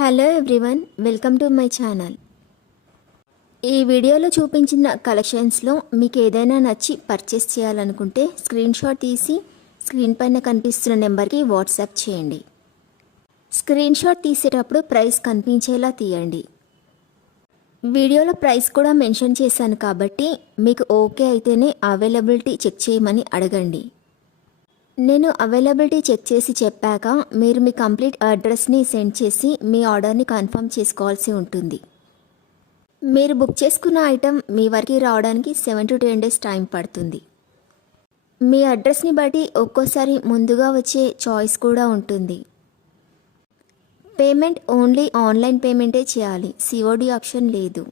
Hello everyone, welcome to my channel. ఈ వీడియోలో చూపించిన కలెక్షన్స్లో మీకు ఏదైనా నచ్చి పర్చేస్ చేయాలనుకుంటే స్క్రీన్ షాట్ తీసి స్క్రీన్ పైన కనిపిస్తున్న నెంబర్కి వాట్సాప్ చేయండి. స్క్రీన్ షాట్ తీసేటప్పుడు ప్రైస్ కనిపించేలా తీయండి. వీడియోలో ప్రైస్ కూడా మెన్షన్ చేశాను కాబట్టి మీకు ఓకే అయితేనే అవైలబిలిటీ చెక్ చేయమని అడగండి. నేను అవైలబిలిటీ చెక్ చేసి చెప్పాక మీరు మీ కంప్లీట్ అడ్రస్ని సెండ్ చేసి మీ ఆర్డర్ని కన్ఫర్మ్ చేసుకోవాల్సి ఉంటుంది. మీరు బుక్ చేసుకున్న ఐటెం మీ వరకు రావడానికి 7 to 10 days టైం పడుతుంది. మీ అడ్రస్ని బట్టి ఒక్కోసారి ముందుగా వచ్చే చాయిస్ కూడా ఉంటుంది. పేమెంట్ ఓన్లీ ఆన్లైన్ పేమెంటే చేయాలి, సిఓడి ఆప్షన్ లేదు.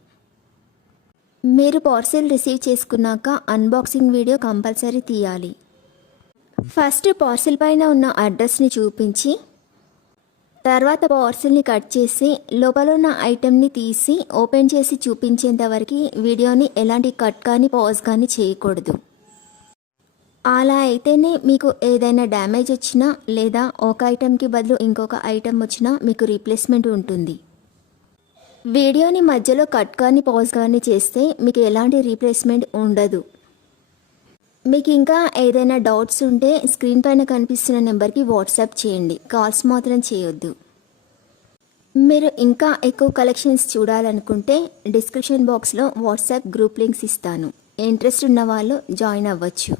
మీరు పార్సిల్ రిసీవ్ చేసుకున్నాక అన్బాక్సింగ్ వీడియో కంపల్సరీ తీయాలి. ఫస్ట్ పార్సిల్ పైన ఉన్న అడ్రస్ని చూపించి తర్వాత పార్సిల్ని కట్ చేసి లోపల ఉన్న ఐటెంని తీసి ఓపెన్ చేసి చూపించేంత వరకు వీడియోని ఎలాంటి కట్ కానీ పాజ్ కానీ చేయకూడదు. అలా అయితేనే మీకు ఏదైనా డ్యామేజ్ వచ్చినా లేదా ఒక ఐటెంకి బదులు ఇంకొక ఐటెం వచ్చినా మీకు రీప్లేస్మెంట్ ఉంటుంది. వీడియోని మధ్యలో కట్ కానీ పాజ్ కానీ చేస్తే మీకు ఎలాంటి రీప్లేస్మెంట్ ఉండదు. మీకు ఇంకా ఏదైనా డౌట్స్ ఉంటే స్క్రీన్ పైన కనిపిస్తున్న నెంబర్కి వాట్సాప్ చేయండి, కాల్స్ మాత్రం చేయొద్దు. మీరు ఇంకా ఎక్కువ కలెక్షన్స్ చూడాలనుకుంటే డిస్క్రిప్షన్ బాక్స్లో వాట్సాప్ గ్రూప్ లింక్స్ ఇస్తాను, ఇంట్రెస్ట్ ఉన్న వాళ్ళు జాయిన్ అవ్వచ్చు.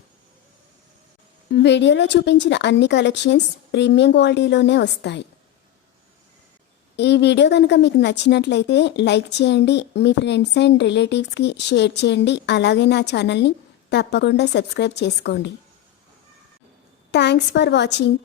వీడియోలో చూపించిన అన్ని కలెక్షన్స్ ప్రీమియం క్వాలిటీలోనే వస్తాయి. ఈ వీడియో కనుక మీకు నచ్చినట్లయితే లైక్ చేయండి, మీ ఫ్రెండ్స్ అండ్ రిలేటివ్స్కి షేర్ చేయండి. అలాగే నా ఛానల్ని తప్పకుండా సబ్స్క్రైబ్ చేసుకోండి. Thanks for watching.